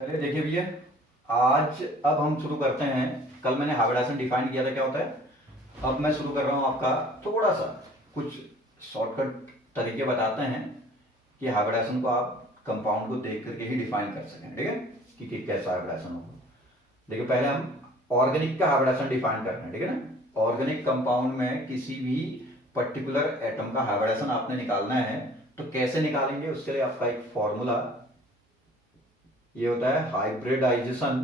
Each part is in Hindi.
चलिए देखिए भैया, आज अब हम शुरू करते हैं। कल मैंने हाइब्रिडाइजेशन डिफाइन किया था क्या होता है। अब मैं शुरू कर रहा हूँ आपका थोड़ा सा कुछ शॉर्टकट तरीके बताते हैं कि हाइब्रिडाइजेशन को आप कंपाउंड को देख करके ही डिफाइन कर सकें, ठीक है, कि कैसा हाइब्रिडाइजेशन होगा। देखिए पहले हम ऑर्गेनिक का हाइब्रिडाइजेशन डिफाइन करते हैं, ठीक है ना। ऑर्गेनिक कंपाउंड में किसी भी पर्टिकुलर एटम का हाइब्रिडाइजेशन आपने निकालना है तो कैसे निकालेंगे, उसके लिए आपका एक फॉर्मूला ये होता है हाइब्रिडाइजेशन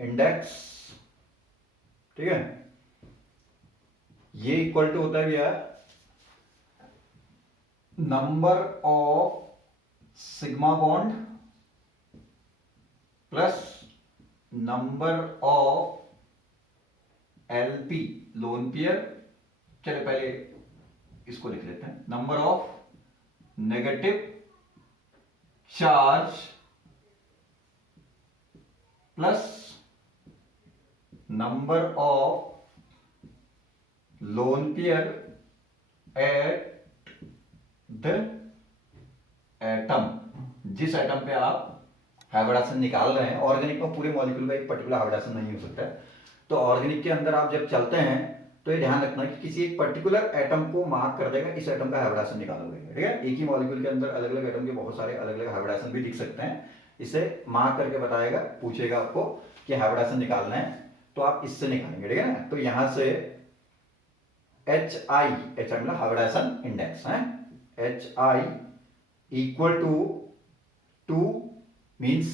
इंडेक्स, ठीक है। ये इक्वल टू होता है भैया number of sigma bond plus number of LP lone pair. चलिए पहले इसको लिख लेते हैं, number of negative charge plus number of lone pair at the atom, जिस एटम पे आप हाइब्रिडाइजेशन निकाल रहे हैं। ऑर्गेनिक में पूरे मॉलिक्यूल का एक पर्टिकुलर हाइब्रिडाइजेशन नहीं हो सकता है, तो ऑर्गेनिक के अंदर आप जब चलते हैं तो ये ध्यान रखना कि किसी एक पर्टिकुलर एटम को मार्क कर देगा, इस एटम का हाइब्रिडाइजेशन निकालोगे, ठीक है। एक ही मॉलिक्यूल के अंदर अलग अलग एटम के बहुत सारे अलग अलग हाइब्रिडाइजेशन भी दिख सकते हैं, इसे मार्क करके बताएगा, पूछेगा आपको कि हाइब्रिडाइजेशन निकालना है तो आप इससे निकालेंगे, ठीक है ना। तो यहां से HI मतलब हाइब्रिडाइजेशन इंडेक्स है, HI इक्वल टू 2 मींस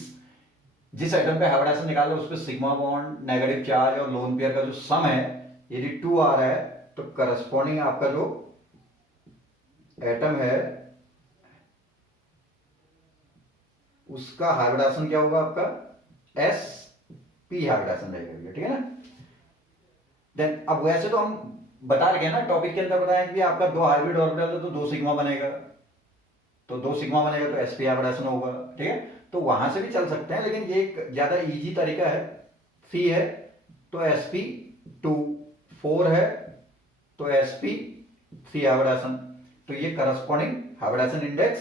जिस एटम पे हाइब्रिडाइजेशन निकालो उस पे सिग्मा बॉन्ड, नेगेटिव चार्ज और लोन पेयर का जो सम है, यदि 2 आ रहा है तो करस्पॉन्डिंग आपका जो एटम है उसका हाइब्रिडाइजेशन क्या होगा, आपका sp हाइब्रिडाइजेशन रहेगा, ठीक है ना। देन अब वैसे तो हम बता रहे हैं ना, टॉपिक के अंदर बताया कि आपका दो हाइब्रिड ऑर्बिटल है तो 2 सिग्मा बनेगा, तो 2 सिग्मा बनेगा तो sp हाइब्रिडाइजेशन होगा, ठीक है। तो वहां से भी चल सकते हैं, लेकिन ये एक ज्यादा इजी तरीका है। फी है तो sp2, 4 है तो sp3 हाइब्रिडाइजेशन। तो ये करस्पॉन्डिंग हाइब्रिडाइजेशन इंडेक्स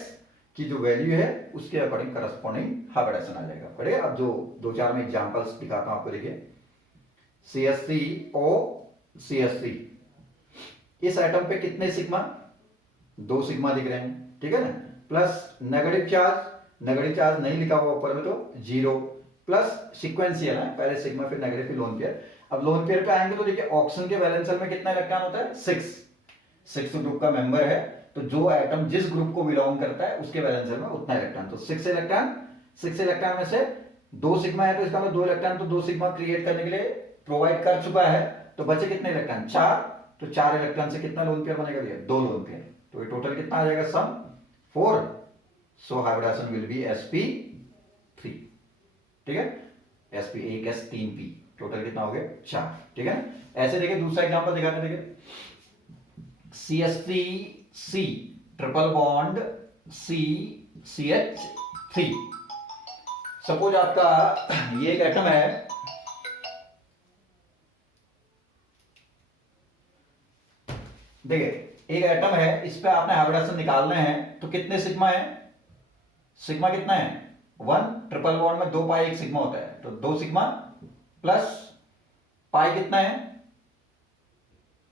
की जो वैल्यू है उसके अकॉर्डिंग करस्पॉन्डिंग हाइब्रिडाइजेशन आ जाएगा, पढ़िए। अब जो 2-4 में एग्जांपल्स दिखाता हूं आपको, देखिए CH3O CH3, इस एटम पे कितने सिग्मा, 2 सिग्मा दिख रहे हैं, ठीक है ना। प्लस नेगेटिव चार्ज नहीं लिखा हुआ ऊपर में तो 0, प्लस सीक्वेंशियल है, पहले सिग्मा फिर नेगेटिव फिर लोन पेयर। अब लोन पेयर पे आएंगे तो देखिए ऑक्सीजन के वैलेंस में कितना इलेक्ट्रॉन होता है, 6 ग्रुप का मेंबर है, तो जो एटम जिस ग्रुप को बिलोंग करता है उसके वैलेंस में उतना इलेक्ट्रॉन, तो 6 इलेक्ट्रॉन में से 2 सिग्मा है तो इसका मतलब 2 इलेक्ट्रॉन तो 2 सिग्मा क्रिएट करने के लिए प्रोवाइड कर चुका है, तो बचे कितने इलेक्ट्रॉन, 4। तो 4 इलेक्ट्रॉन से कितना लोन पेयर बनेगा भैया, 2 लोन पेयर, तो ये टोटल कितना आ जाएगा, सम 4। सो हाइब्रिडाइजेशन विल बी sp3, ठीक है। sp 1 s 3 p, टोटल कितना हो गया 4, ठीक है ना। ऐसे देखिए दूसरा एग्जांपल दिखाते हैं, देखिए CH3C triple bond CCH3। Suppose आपका ये एक एटम है, देखिए एक एटम है, इस पे आपने हाइब्रिडाइजेशन निकालना है तो कितने सिग्मा है, सिग्मा कितना है 1, ट्रिपल बॉन्ड में 2 पाई 1 सिग्मा होता है, तो 2 सिग्मा प्लस पाई कितना है,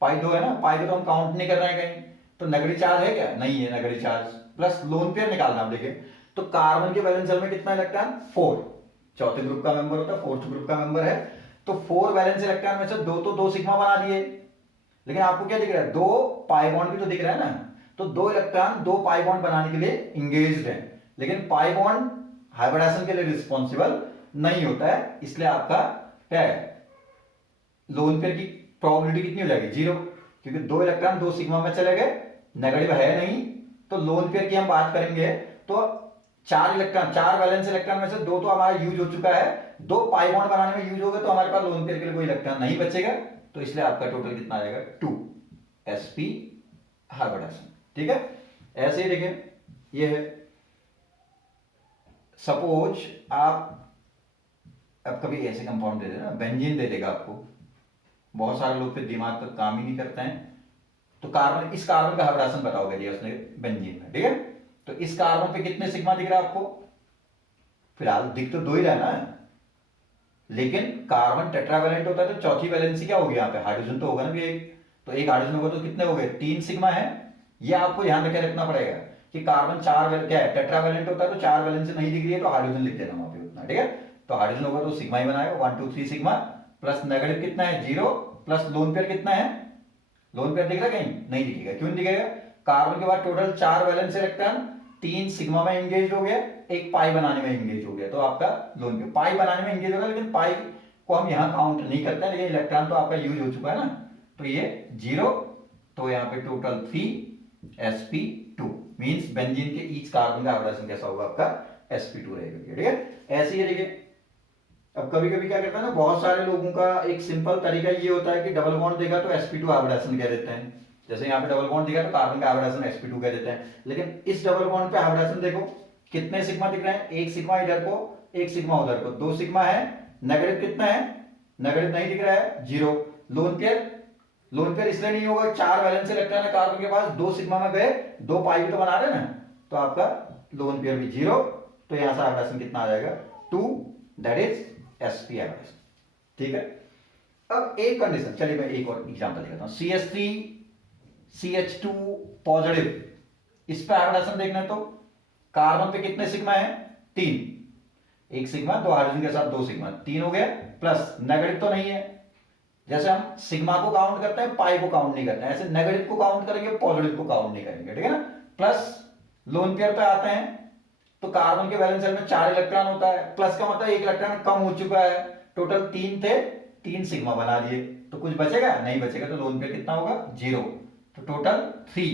पाई 2 है ना, पाई को तो हम काउंट नहीं कर रहे हैं कहीं, तो नेगेटिव चार्ज है क्या, नहीं है negative charge, plus lone pair निकालना आप, देखिए तो कार्बन के वैलेंस शेल में कितना इलेक्ट्रॉन, 4, चौथे ग्रुप का मेंबर होता है, 4th ग्रुप का मेंबर है, तो 4 वैलेंस इलेक्ट्रॉन में से 2 तो 2 सिग्मा बना दिए, लेकिन आपको क्या दिख रहा है, 2 पाई बॉन्ड भी तो दिख रहा है ना, तो 2 इलेक्ट्रॉन 2 पाई बॉन्ड बनाने के लिए इंगेज्ड है, लेकिन पाई बॉन्ड हाइब्रिडाइजेशन के लिए रिस्पॉन्सिबल नहीं होता है, इसलिए आपका क्या है, लोन पेयर की प्रोबेबिलिटी कितनी हो जाएगी, 0, क्योंकि 2 इलेक्ट्रॉन 2 सिग्मा में चले गए, नेगेटिव है नहीं, तो लोन पेयर की हम बात करेंगे तो 4 इलेक्ट्रॉन, 4 वैलेंस इलेक्ट्रॉन में से 2 तो हमारा यूज हो चुका है, 2 पाई बॉन्ड बनाने में यूज होगा, तो हमारे पास लोन पेयर के लिए कोई इलेक्ट्रॉन नहीं बचेगा, तो इसलिए आपका टोटल कितना आ जाएगा, 2 sp हाइब्रिडाइजेशन, ठीक है। ऐसे ही देखिए ये है, सपोज आप अब कभी ऐसे कंपाउंड दे देना, बेंजीन दे देगा आपको, बहुत सारे लोग फिर दिमाग तक काम ही नहीं करते हैं, तो कार्बन, इस कार्बन का हाइब्रिडाइजेशन बताओगे दिया उसने बेंजीन में, ठीक है। तो इस कार्बन पे कितने सिग्मा दिख रहा है आपको? फिलहाल दिख तो दो ही रहा है ना, लेकिन कार्बन टेट्रावेलेंट होता है तो चौथी वैलेंसी क्या होगी यहाँ पे? हाइड्रोजन तो होगा ना भी एक, तो एक हाइड्रोजन होगा तो कितने हो गए? 3 सिग्मा है। ये आपको ध्यान रखे रखना पड़ेगा कि कार्बन क्या है, टेट्रावेलेंट होता है तो 4 वैलेंसी नहीं दिख रही है तो हाइड्रोजन लिख देना वहां पे उतना, ठीक है। तो हाइड्रोजन होगा तो सिग्मा ही बनाएगा, 1 2 3 सिग्मा, प्लस नेगेटिव कितना है 0, प्लस लोन पेयर कितना है? लोन पेयर दिख रहा है? कहीं नहीं दिखेगा। क्यों नहीं दिखेगा? कार्बन के बाद टोटल 4 वैलेंस इलेक्ट्रॉन, 3 सिग्मा में एंगेज हो गया, एक पाई बनाने में एंगेज हो गया, तो आपका लोन पेयर पाई बनाने में एंगेज होगा, लेकिन पाई को हम यहाँ काउंट नहीं करते हैं, लेकिन इलेक्ट्रॉन तो आपका यूज हो चुका है ना, तो ये 0, तो यहाँ पे टोटल 3 sp2 मींस बेंजीन के ईच कार्बन का हाइब्रिडेशन कैसा होगा? आपका sp2 रहेगा, ठीक है। ऐसे ही देखिए, अब कभी कभी क्या करता है ना, बहुत सारे लोगों का एक सिंपल तरीका ये होता है कि डबल बॉन्ड देखा तो sp2 हाइब्रिडेशन कह देते हैं। जैसे यहाँ पे डबल बॉन्ड दिखा तो कार्बन का हाइब्रिडेशन sp2 कह देते हैं, लेकिन इस डबल बॉन्ड पे हाइब्रिडेशन देखो कितने सिग्मा दिख रहे हैं? एक सिग्मा इधर को, एक सिग्मा उधर को, 2 सिग्मा है। नेगेटिव कितना है? नेगेटिव नहीं दिख रहा है, 0। लोन पेयर, लोन पेयर इसलिए नहीं होगा, 4 वैलेंस इलेक्ट्रॉन है कार्बन के पास, 2 सिग्मा में गए, 2 पाई भी तो बना रहे ना, तो आपका लोन पेयर भी 0, तो यहां से हाइब्रिडेशन कितना आ जाएगा? 2, दैट इज sp हाइब्रिडेशन, ठीक है। अब एक कंडीशन, चलिए मैं एक और एग्जांपल दिखाता हूं, CH3 CH2 पॉजिटिव, इस पे हाइब्रिडेशन देखना है तो कार्बन पे कितने सिग्मा है? 3, एक सिग्मा, 2 हाइड्रोजन के साथ 2 सिग्मा, 3 हो गया, प्लस नेगेटिव तो नहीं है। जैसे हम सिग्मा को काउंट करते हैं, पाई को काउंट नहीं करते हैं, ऐसे नेगेटिव को काउंट करेंगे, पॉजिटिव को काउंट नहीं करेंगे, ठीक है ना। प्लस लोन पेयर पे आते हैं तो कार्बन के वैलेंस शेल में 4 इलेक्ट्रॉन होता है, प्लस का मतलब 1 इलेक्ट्रॉन कम हो चुका है, टोटल 3 थे, 3 सिग्मा बना दिए, तो कुछ बचेगा? नहीं बचेगा, तो लोन पेयर कितना होगा? 0, तो टोटल 3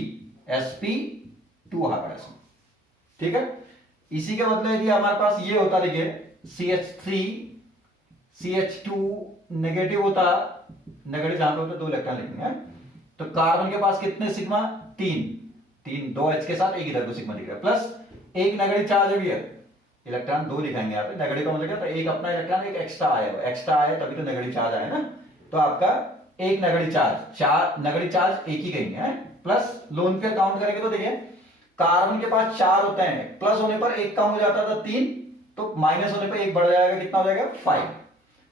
sp2 हाइब्रिडेशन, ठीक है। इसी का मतलब यदि हमारे पास ये होता, देखिए CH3 CH2 नेगेटिव होता, नेगेटिव जहां पे होता 2 इलेक्ट्रॉन लिखेंगे, तो कार्बन के पास कितने सिग्मा? 3, 2 H के साथ एक इधर को सिग्मा दिख रहा है, प्लस एक नेगेटिव चार्ज है भैया, इलेक्ट्रॉन 2 लिखेंगे यहाँ पे, नेगेटिव का मतलब क्या? तो एक अपना इलेक्ट्रॉन, एक एक्स्ट्रा आया, एक्स्ट्रा आया तभी तो नेगेटिव चार्ज आया ना, तो आपका एक नेगेटिव चार्ज, 4 नेगेटिव चार्ज एक ही कहेंगे, प्लस लोन पेयर काउंट करेंगे तो देखिए कार्बन के पास 4 होते हैं, प्लस होने पर एक कम हो जाता था 3, तो माइनस होने पर एक बढ़ जाएगा, कितना हो जाएगा?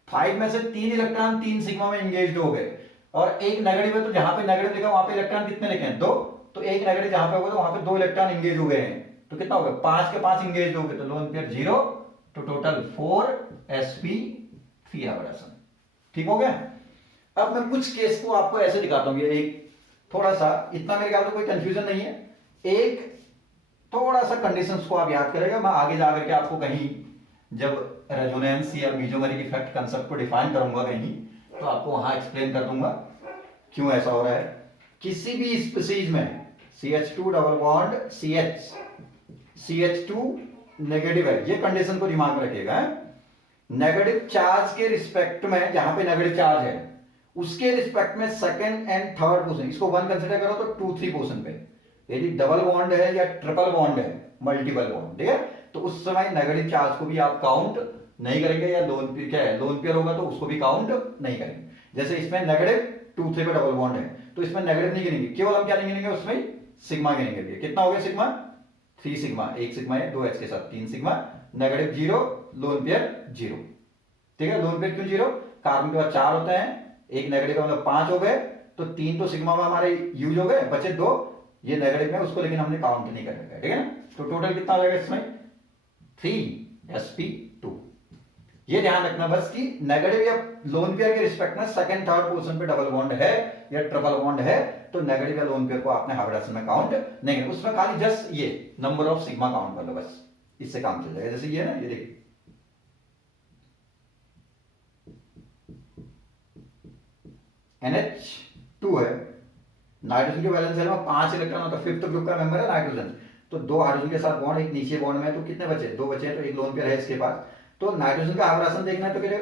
5 में से 3 इलेक्ट्रॉन 3 सिग्मा में एंगेज्ड हो गए, और एक नेगेटिव है, तो जहां पे नेगेटिव लिखा वहां पे इलेक्ट्रॉन कितने लिखे हैं? 2, तो एक नेगेटिव जहां पे होगा तो वहां पे 2 इलेक्ट्रॉन एंगेज हो गए हैं, तो कितना हो गया? 5 के 5 एंगेज हो गए, तो लोन पेयर 0, तो टोटल 4 sp3 हाइब्रिडेशन, ठीक हो गया। अब मैं कुछ केस को आपको ऐसे दिखाता हूं, ये एक थोड़ा सा, इतना मेरे ख्याल में कोई कंफ्यूजन नहीं है, एक थोड़ा सा कंडीशंस को आप याद करेगा, मैं आगे जाकर के आपको कहीं जब रेजोनेंस या मीजोमेरिक इफेक्ट कंसेप्ट को डिफाइन करूंगा कहीं, तो आपको वहां एक्सप्लेन कर दूंगा क्यों ऐसा हो रहा है। किसी भी स्पीशीज में CH2 double bond CH, CH2 negative है, ये कंडीशन को दिमाग में रखिएगा। नेगेटिव चार्ज के रिस्पेक्ट में, जहां पे नेगेटिव चार्ज है उसके रिस्पेक्ट में सेकंड एंड थर्ड पोजीशन, इसको 1 कंसीडर करो तो 2 3 पोजीशन पे, यदि डबल बॉन्ड है या ट्रिपल बॉन्ड है, मल्टीपल बॉन्ड, ठीक है, तो उस समय नेगेटिव चार्ज को भी आप काउंट नहीं करेंगे, या लोन पेयर क्या है, लोन पेयर होगा तो उसको भी काउंट नहीं करेंगे। जैसे इसमें नेगेटिव 2 3 पे डबल बॉन्ड है, तो इसमें नेगेटिव नहीं गिनेंगे, केवल हम क्या नहीं गिनेंगे, उसमें सिग्मा गिनेंगे। कितना हो गया सिग्मा? 3 सिग्मा, एक सिग्मा है 2 H के साथ 3 सिग्मा, नेगेटिव 0, लोन पेयर 0, ठीक है। लोन पेयर क्यों 0? कार्बन के पास 4 होते हैं, एक नेगेटिव का मतलब 5 हो गए, तो 3 तो सिग्मा में हमारे यूज हो गए, बचे 2 ये नेगेटिव में, उसको लेकिन हमने काउंट नहीं कर रखा है, ठीक है ना। तो टोटल कितना हो जाएगा इसमें? 3 sp2। ये ध्यान रखना बस कि नेगेटिव या लोन पेयर के रिस्पेक्ट में सेकंड थर्ड पोजीशन पे डबल बॉन्ड है या ट्रिपल बॉन्ड है, तो नेगेटिव या लोन पेयर को आपने हाइब्रिडेशन में काउंट नहीं करना, उसमें खाली जस्ट ये नंबर ऑफ सिग्मा काउंट कर लो, बस इससे काम चल जाएगा। जैसे ये ना, ये देखिए NH2 है, नाइट्रोजन के वैलेंस शेल में 5 इलेक्ट्रॉन होता है, फिफ्थ ग्रुप का मेंबर है नाइट्रोजन, तो 2 हाइड्रोजन के साथ बॉन्ड, एक नीचे बॉन्ड में है, तो कितने बचे? 2 बचे हैं, तो एक लोन पेयर है इसके पास। तो नाइट्रोजन का हाइब्रिडेशन देखना है तो क्या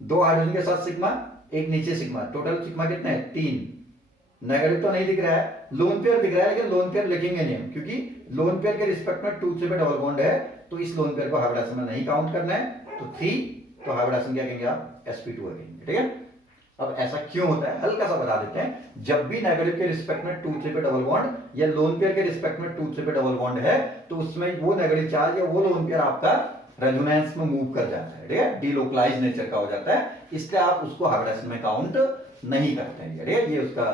2 हाइड्रोजन के साथ सिग्मा, एक नीचे सिग्मा, टोटल सिग्मा कितने हैं? 3। नेगेटिव तो नहीं दिख रहा है, लोन पेयर दिख रहा है, लेकिन लोन पेयर लिखेंगे नहीं हम, क्योंकि लोन पेयर के रिस्पेक्ट में 2 3 पे डबल बॉन्ड है, तो इस लोन पेयर को हाइब्रिडेशन में नहीं काउंट करना है, तो 3, तो हाइब्रिडेशन क्या कहेंगे आप? sp2 कहेंगे, ठीक है। अब ऐसा क्यों होता है हल्का सा बता देते हैं। जब भी नेगेटिव के रिस्पेक्ट में 2 3 पे डबल बॉन्ड या लोन पेयर के रिस्पेक्ट में 2 3 पे डबल बॉन्ड है तो उसमें वो नेगेटिव चार्ज या वो लोन पेयर आपका रेजोनेंस में मूव कर जाता है, ठीक है, डीलोकलाइज नेचर का हो जाता है, इसलिए आप उसको हाइब्रिडेशन में काउंट नहीं करते हैं, ठीक है, ये उसका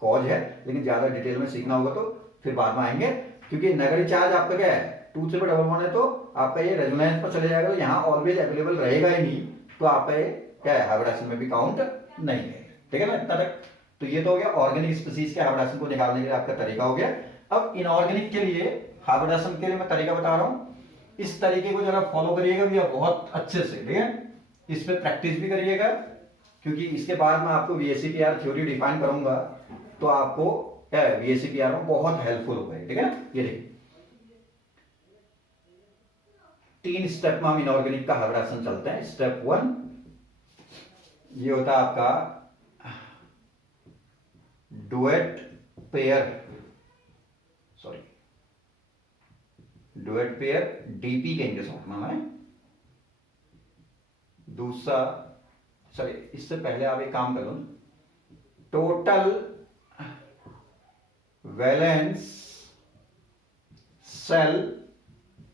कॉज है। लेकिन ज्यादा डिटेल में सीखना होगा तो फिर बाद में आएंगे, क्योंकि नेगेटिव चार्ज आपका क्या है 2 3 पे डबल बॉन्ड है तो आपका ये रेजोनेंस पर चले जाएगा, तो यहाँ ऑलवेज अवेलेबल रहेगा ही नहीं, तो आपका ये क्या है हाइब्रिडेशन में भी काउंट नहीं है, ठीक है ना इतना तक। तो ये तो हो गया ऑर्गेनिक स्पीसीज के हाइब्रिडेशन को निकालने के लिए आपका तरीका हो गया। अब इनऑर्गेनिक के लिए हाइब्रिडेशन के लिए मैं तरीका बता रहा हूं, इस तरीके को जरा फॉलो करिएगा भैया बहुत अच्छे से, ठीक है, इस पे प्रैक्टिस भी करिएगा, क्योंकि इसके बाद मैं आपको वीएसीपीआर थ्योरी डिफाइन करूंगा तो आपको क्या है वीएसीपीआर में बहुत हेल्पफुल होगा, ठीक है ना। ये देखिए 3 स्टेप में हम इनऑर्गेनिक का हाइब्रिडेशन चलते हैं। स्टेप 1 ये होता है आपका duet pair, sorry duet pair DP कहेंगे शॉर्ट में मैं। दूसरा चलिए इससे पहले आप एक काम करो, total valence shell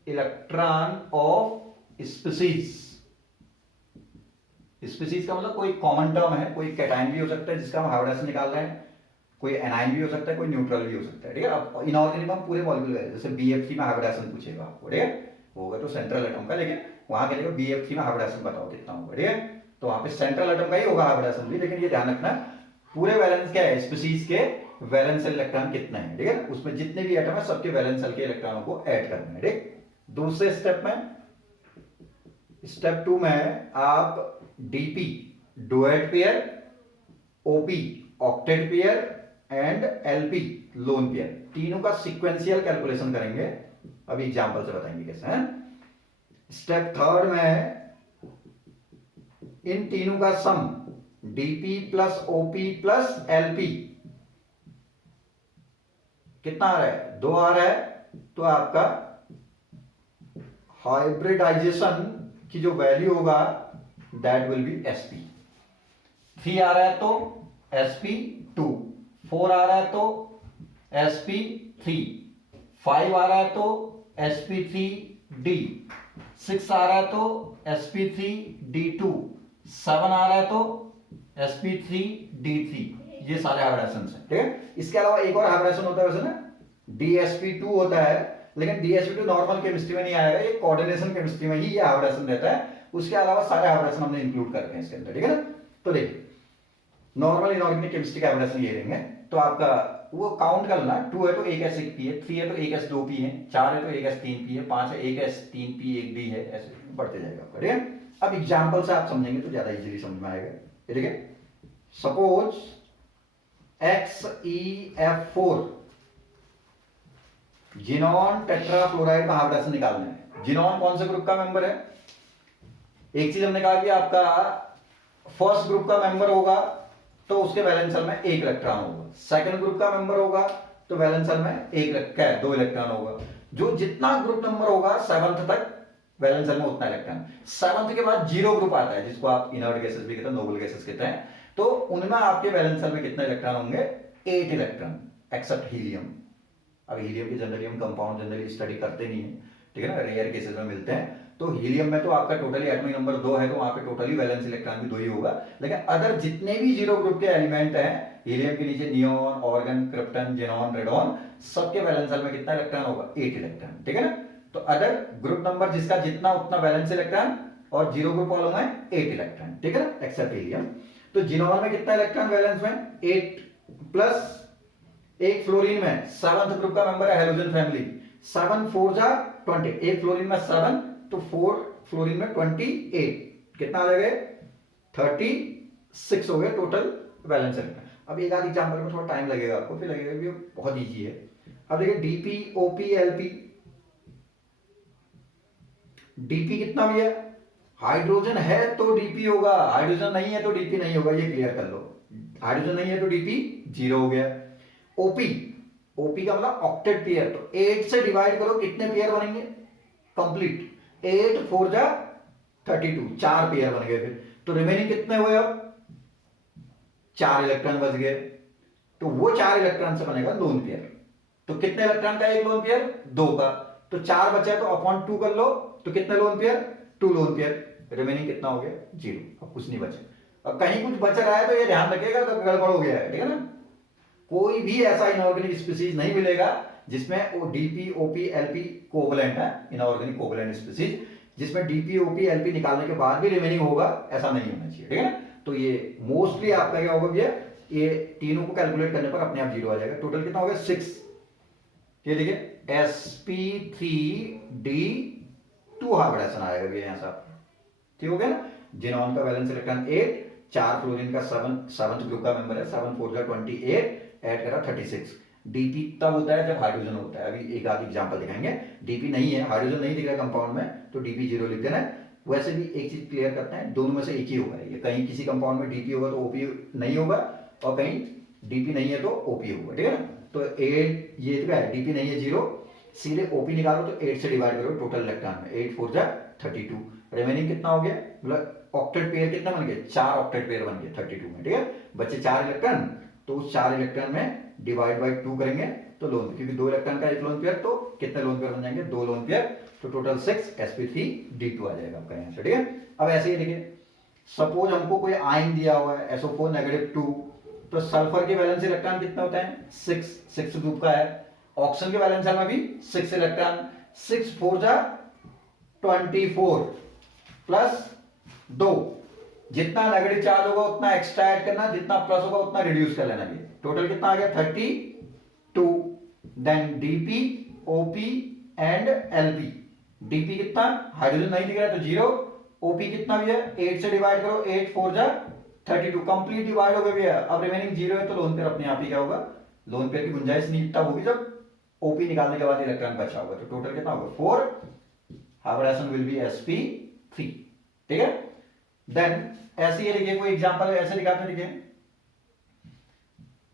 electron of species. Species का मतलब कोई कॉमन टर्म है, कोई कैटाइन भी हो सकता है जिसका हम हाइब्रिडेशन निकाल रहे हैं, कोई एनाइन भी हो सकता है, कोई न्यूट्रल भी हो सकता है, ठीक है। अब इनऑर्गेनिक हम पूरे मॉलिक्यूल है, जैसे बीएफसी में हाइब्रिडेशन पूछेगा आपको, ठीक है, होगा तो सेंट्रल एटम का, लेकिन वहां के लिए बीएफसी में हाइब्रिडेशन बताओ कितना होगा, ठीक है, तो वहां पे सेंट्रल एटम का ही होगा हाइब्रिडेशन भी, लेकिन ये ध्यान रखना पूरे वैलेंस क्या है स्पीसीज के वैलेंस सेल इलेक्ट्रॉन कितना है, ठीक है, उसमें जितने भी एटम है सबके वैलेंस सेल के इलेक्ट्रॉनों को ऐड करना है, ठीक। दूसरे स्टेप में स्टेप 2 में आप DP duet pair, OP octet pair and LP lone pair तीनों का सीक्वेंशियल कैलकुलेशन करेंगे। अभी एग्जांपल से बताएंगे कैसे है। स्टेप 3 में इन तीनों का sum DP plus OP plus LP कितना आ रहा है 2 आ रहा है, तो आपका हाइब्रिडाइजेशन की जो वैल्यू होगा दैट विल बी एसपी। 3 आ रहा है तो sp2, 4 आ रहा है तो sp3, 5 आ रहा है तो sp3d, 6 आ रहा है तो sp3d2, 7 आ रहा है तो sp3d3। ये सारे हाइब्रिडेशन है, ठीक है। इसके अलावा एक और हाइब्रिडेशन होता है वैसे ना dsp2 होता है, लेकिन dsp2 नॉर्मल केमिस्ट्री में नहीं आएगा, ये कोऑर्डिनेशन केमिस्ट्री में ही ये हाइब्रिडेशन देता है। उसके अलावा सारे हाइब्रिडेशन हमने इंक्लूड करते हैं इसके अंदर, ठीक है ना। तो देखिए नॉर्मल इनऑर्गेनिक केमिस्ट्री का हाइब्रिडेशन ये रहेंगे, तो आपका वो काउंट कर लेना, 2 है तो 1s1p है, 3 है तो 1s2p है, 4 है तो 1s3p है, 5 है 1s3p 1d है, ऐसे बढ़ते जाएगा आपका, ठीक है। अब एग्जांपल से आप समझेंगे तो ज्यादा इजीली समझ में आएगा, ठीक है। सपोज XeF4 जिनॉन टेट्राफ्लोराइड का हाइब्रिडेशन निकालना है। जिनॉन कौन से ग्रुप का मेंबर है? एक चीज हमने कहा कि आपका फर्स्ट ग्रुप का मेंबर होगा तो उसके वैलेंस सेल में 1 इलेक्ट्रॉन होगा, सेकंड ग्रुप का मेंबर होगा तो वैलेंस सेल में 2 इलेक्ट्रॉन होगा। जो जितना ग्रुप नंबर होगा 7th तक वैलेंस सेल में उतना इलेक्ट्रॉन। 7th के बाद 0 ग्रुप आता है जिसको आप इनर्ट गैसेस भी कहते हैं, नोबल गैसेस कहते हैं, तो उनमें आपके वैलेंस सेल में कितने इलेक्ट्रॉन होंगे 8 इलेक्ट्रॉन एक्सेप्ट हीलियम। अब हीलियम की जनरली हम कंपाउंड जनरली स्टडी करते नहीं है, ठीक है ना, रेयर केसेस में मिलते हैं। तो हीलियम में तो आपका टोटली एटॉमिक नंबर 2 है तो वहां पे टोटली वैलेंस इलेक्ट्रॉन भी 2 ही होगा, लेकिन अदर जितने भी 0 ग्रुप के एलिमेंट हैं हीलियम के नीचे neon, organ, krypton, xenon, radon, सबके वैलेंस सेल में कितना इलेक्ट्रॉन होगा 8 इलेक्ट्रॉन, ठीक है ना। तो अदर ग्रुप नंबर जिसका जितना उतना वैलेंस इलेक्ट्रॉन और 0 ग्रुप वालों में 8 इलेक्ट्रॉन, ठीक है ना, एक्सेप्ट हीलियम। तो जिनॉन में कितना इलेक्ट्रॉन वैलेंस में 8 प्लस एक फ्लोरीन में 7th ग्रुप का मेंबर है हेलोजन फैमिली, 7 4 जा 20, एक फ्लोरीन में 7 तो 4 फ्लोरीन में 28, कितना आ जाएगा 36 हो गया टोटल वैलेंस इलेक्ट्रॉन। अब एक आध एग्जांपल में थोड़ा टाइम लगेगा आपको, फिर लगेगा कि बहुत इजी है। अब देखिए डीपी ओपी एलपी, डीपी कितना भी है, हाइड्रोजन है तो डीपी होगा, हाइड्रोजन नहीं है तो डीपी नहीं होगा, ये क्लियर कर लो। हाइड्रोजन नहीं है तो डीपी 0 हो गया। ओपी, ओपी का मतलब ऑक्टेट पेयर, तो 8 से डिवाइड करो कितने पेयर बनेंगे कंप्लीट, 8 4 जा 32, 4 पेयर बन गए फिर, तो रिमेनिंग कितने हुए अब 4 इलेक्ट्रॉन बच गए, तो वो 4 इलेक्ट्रॉन से बनेगा लोन पेयर। तो कितने इलेक्ट्रॉन का एक लोन पेयर? 2 का। तो 4 बचा तो अपॉन 2 कर लो, तो कितने lone pair? 2 lone pair. Remaining कितना हो गया? 0। अब कुछ नहीं बचा। अब कहीं कुछ बच रहा है तो ये ध्यान रखिएगा, तो गड़बड़ हो गया है, ठीक है ना। कोई भी ऐसा इनऑर्गेनिक स्पीसीज नहीं मिलेगा जिसमें वो डीपी ओपी एलपी कोवलेंट है, इनऑर्गेनिक कोवलेंट स्पीसीज, जिसमें डीपी ओपी एलपी निकालने के बाद भी रिमेनिंग होगा, ऐसा नहीं होना चाहिए, ठीक है ना। तो ये मोस्टली आपका क्या होगा भैया, ये तीनों को कैलकुलेट करने पर अपने आप 0 आ जाएगा। टोटल कितना हो गया? 6। ये देखिए sp3d2 हाइब्रिडेशन आएगा भैया यहाँ से, ठीक हो गया ना। जिनॉन का वैलेंस इलेक्ट्रॉन 8, 4 फ्लोरीन का 7th ग्रुप का मेंबर है, 7 4 28, ऐड करा 36। डीपी तब होता है जब हाइड्रोजन होता है। अभी एक आध एग्जांपल दिखाएंगे। डीपी नहीं है, हाइड्रोजन नहीं दिख रहा कंपाउंड में, तो डीपी 0 लिख देना है। वैसे भी एक चीज क्लियर करते हैं, दोनों में से एक ही होगा ये, कहीं किसी कंपाउंड में डीपी होगा तो ओपी नहीं होगा, और कहीं डीपी नहीं है तो ओपी होगा, ठीक है ना। तो 8 ये क्या है, डीपी नहीं है 0, सीधे ओपी निकालो तो 8 से डिवाइड करो टोटल इलेक्ट्रॉन में, 8 4 32। रिमेनिंग कितना हो गया, मतलब ऑक्टेट पेयर कितना बन गया? 4 ऑक्टेट पेयर बन गए 32 में, ठीक है। बच्चे 4 इलेक्ट्रॉन, तो उस 4 इलेक्ट्रॉन में डिवाइड बाय 2 करेंगे तो लोन, क्योंकि 2 इलेक्ट्रॉन का एक लोन पेयर, तो कितने लोन पेयर बन जाएंगे? 2 लोन पेयर, तो टोटल 6 sp3d2 आ जाएगा आपका यहाँ से, ठीक है। अब ऐसे ही देखिए, सपोज हमको कोई आयन दिया हुआ है SO4 -2, तो सल्फर के वैलेंस इलेक्ट्रॉन कितना होता है? 6 ग्रुप का है। ऑक्सीजन के वैलेंस में भी 6 इलेक्ट्रॉन, 6 4 24 प्लस 2, जितना नेगेटिव चार्ज होगा उतना एक्स्ट्रा ऐड करना, जितना प्लस होगा उतना रिड्यूस कर लेना। ये टोटल कितना आ गया? 32। Then DP OP and LP. DP कितना? हाइड्रोजन नहीं दिख रहा है तो 0। ओपी कितना भी है? 8 से डिवाइड करो, 8 4 32, कंप्लीट डिवाइड हो गया भैया। अब रिमेनिंग 0 है तो लोन पेयर अपने आप ही क्या होगा? लोन पेयर की गुंजाइश नहीं तब होगी जब ओपी निकालने के बाद इलेक्ट्रॉन बचा होगा। तो टोटल कितना होगा? 4। हाइब्रिडेशन विल बी sp3, ठीक है। देन ऐसे ही लिखिए, कोई एग्जांपल ऐसे दिखाते हैं, देखिए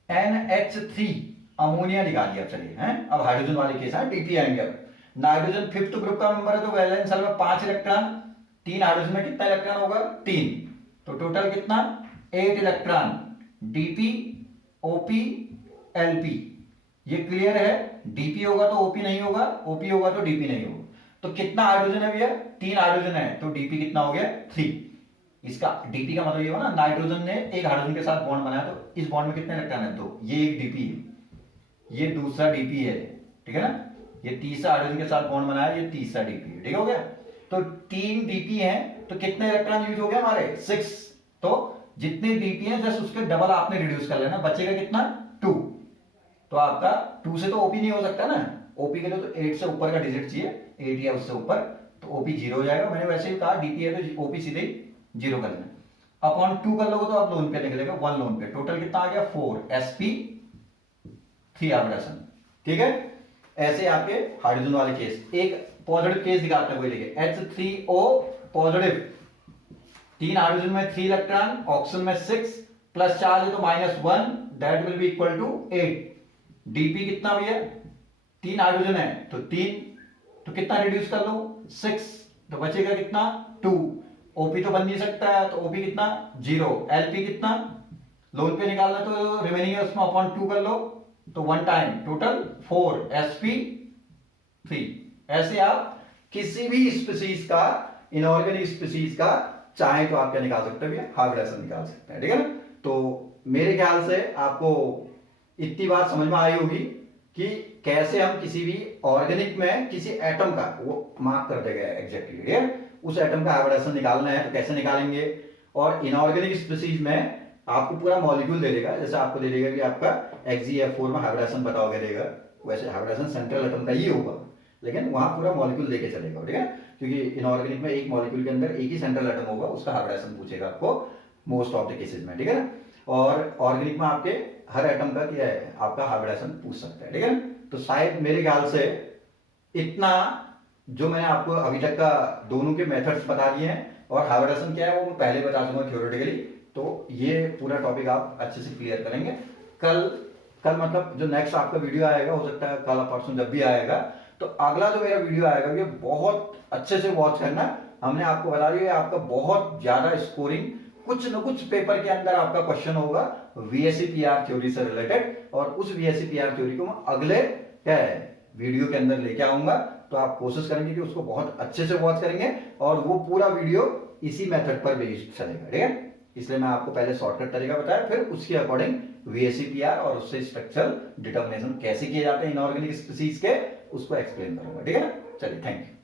NH3 अमोनिया दिखा दिया। चलिए हैं, अब हाइड्रोजन वाले केस है, डीपी आएंगे। अब नाइट्रोजन 5th ग्रुप का मेंबर है, तो वैलेंस शेल में 5 इलेक्ट्रॉन, 3 हाइड्रोजन में कितना इलेक्ट्रॉन होगा? 3, तो टोटल कितना? 8 इलेक्ट्रॉन, डीपी ओपी एलपी। ये क्लियर है? डीपी होगा तो ओपी नहीं होगा, ओपी होगा तो डीपी नहीं होगा। तो कितना हाइड्रोजन है भैया? 3 हाइड्रोजन है, तो डीपी कितना हो गया? 3। इसका डीपी का मतलब ये हुआ ना, नाइट्रोजन ने एक हाइड्रोजन के साथ बॉन्ड बनाया, तो इस बॉन्ड में कितने इलेक्ट्रॉन है? 2। ये एक डीपी है, ये दूसरा डीपी है, ठीक है ना। ये तीसरा हाइड्रोजन के साथ बॉन्ड बनाया, ये तीसरा डीपी है, ठीक हो गया। तो 3 डीपी है, तो कितने इलेक्ट्रॉन यूज हो गया हमारे? 6। तो जितने डीपी है जस्ट उसके डबल आपने रिड्यूस कर लेना, बचेगा कितना? 2। तो आपका 2 से तो ओपी नहीं हो सकता ना, ओपी के लिए तो 8 से ऊपर का डिजिट चाहिए, 8 या उससे ऊपर, तो ओपी 0 हो जाएगा। मैंने वैसे ही कहा डीपी है तो ओपी सीधे 0 कर लेना। अपॉन 2 कर लोगे तो आप लोन पे निकलेगा 1 लोन पे। टोटल कितना आ गया? 4 sp3 हाइब्रिडेशन, ठीक है। ऐसे आपके हाइड्रोजन वाले केस। एक पॉजिटिव केस दिखाते हैं, कोई देखिए H3O पॉजिटिव, 3 हाइड्रोजन में 3 इलेक्ट्रॉन, ऑक्सीजन में 6, प्लस चार्ज है तो -1, that will be equal to 8। DP कितना भी है? 3 हाइड्रोजन है तो 3, तो कितना रिड्यूस कर लो? 6, तो बचेगा कितना? 2। ओपी तो बन नहीं सकता है, तो ओपी कितना? 0। एलपी कितना? लोन पे निकालना तो रिमेनिंग है उसमें अपॉन 2 कर लो, तो 1 टाइम, टोटल 4 sp3। ऐसे आप किसी भी स्पीसीज का, इनऑर्गेनिक स्पीसीज का चाहे तो आप क्या निकाल सकते हैं? हाइब्रिडेशन निकाल सकते हैं, ठीक है ना। तो मेरे ख्याल से आपको इतनी बात समझ में आई होगी कि कैसे हम किसी भी ऑर्गेनिक में किसी एटम का, वो मार्क कर देगा एग्जैक्टली, ठीक है, उस एटम का हाइब्रिडेशन निकालना है तो कैसे निकालेंगे। और इनऑर्गेनिक स्पीसीज में आपको पूरा मॉलिक्यूल दे देगा, जैसे आपको दे देगा कि आपका XeF4 में हाइब्रिडेशन बताओगे देगा, वैसे हाइब्रिडेशन सेंट्रल एटम का ही होगा, लेकिन वहां पूरा मॉलिक्यूल देके चलेगा, ठीक है। क्योंकि इनऑर्गेनिक में एक मॉलिक्यूल के अंदर एक ही सेंट्रल एटम होगा, उसका हाइब्रिडेशन पूछेगा आपको मोस्ट ऑफ द केसेस में, ठीक है ना। और ऑर्गेनिक में आपके हर एटम का क्या है, आपका हाइब्रिडेशन पूछ सकता है, ठीक है। तो शायद मेरे ख्याल से इतना जो मैंने आपको अभी तक का दोनों के मेथड्स बता दिए हैं, और हाइब्रिडेशन क्या है वो मैं पहले बता दूंगा थ्योरेटिकली, तो ये पूरा टॉपिक आप अच्छे से क्लियर करेंगे। कल मतलब जो नेक्स्ट आपका वीडियो आएगा, हो सकता है कल परसों जब भी आएगा, तो अगला जो मेरा वीडियो आएगा ये बहुत अच्छे से वॉच करना। हमने आपको बता दिया आपका बहुत ज्यादा स्कोरिंग, कुछ न कुछ पेपर के अंदर आपका क्वेश्चन होगा VSEPR थ्योरी से रिलेटेड, और उस VSEPR थ्योरी को मैं अगले क्या है वीडियो के अंदर लेके आऊंगा। तो आप कोशिश करेंगे कि उसको बहुत अच्छे से वॉच करेंगे और वो पूरा वीडियो इसी मेथड पर बेस्ड चलेगा, ठीक है। इसलिए मैं आपको पहले शॉर्टकट तरीका बताया, फिर उसके अकॉर्डिंग VSEPR और उससे स्ट्रक्चरल डिटर्मिनेशन कैसे किए जाते हैं इनऑर्गेनिक स्पीसीज के, उसको एक्सप्लेन करूंगा, ठीक है ना। चलिए, थैंक यू।